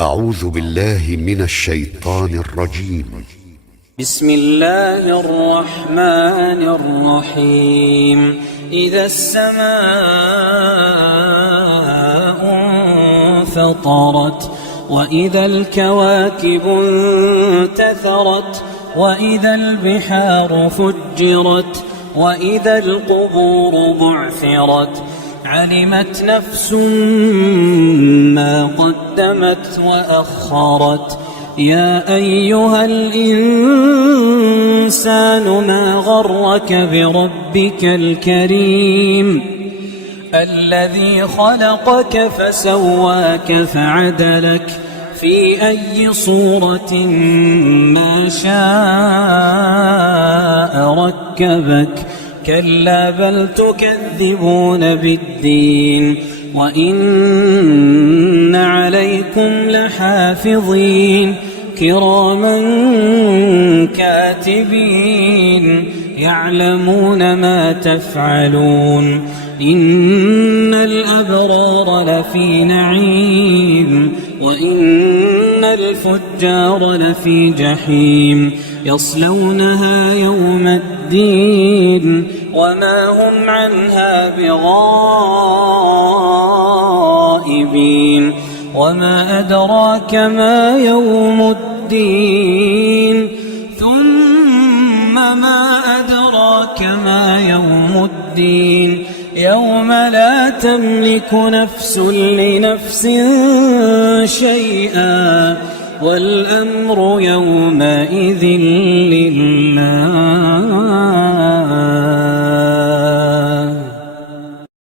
أعوذ بالله من الشيطان الرجيم. بسم الله الرحمن الرحيم. إذا السماء انفطرت، وإذا الكواكب انتثرت، وإذا البحار فجرت، وإذا القبور بعثرت، علمت نفس ما قدمت وأخرت. يا أيها الإنسان ما غرك بربك الكريم الذي خلقك فسواك فعدلك في أي صورة ما شاء ركبك. كلا بل تكذبون بالدين، وإن عليكم لحافظين كراما كاتبين يعلمون ما تفعلون. إن الأبرار لفي نعيم، وإن الفجار لفي جحيم، يصلونها يوم الدين وما هم عنها بغائبين. وما أدراك ما يوم الدين، ثم ما أدراك ما يوم الدين، يوم لا تملك نفس لنفس شيئا والأمر يومئذ لله.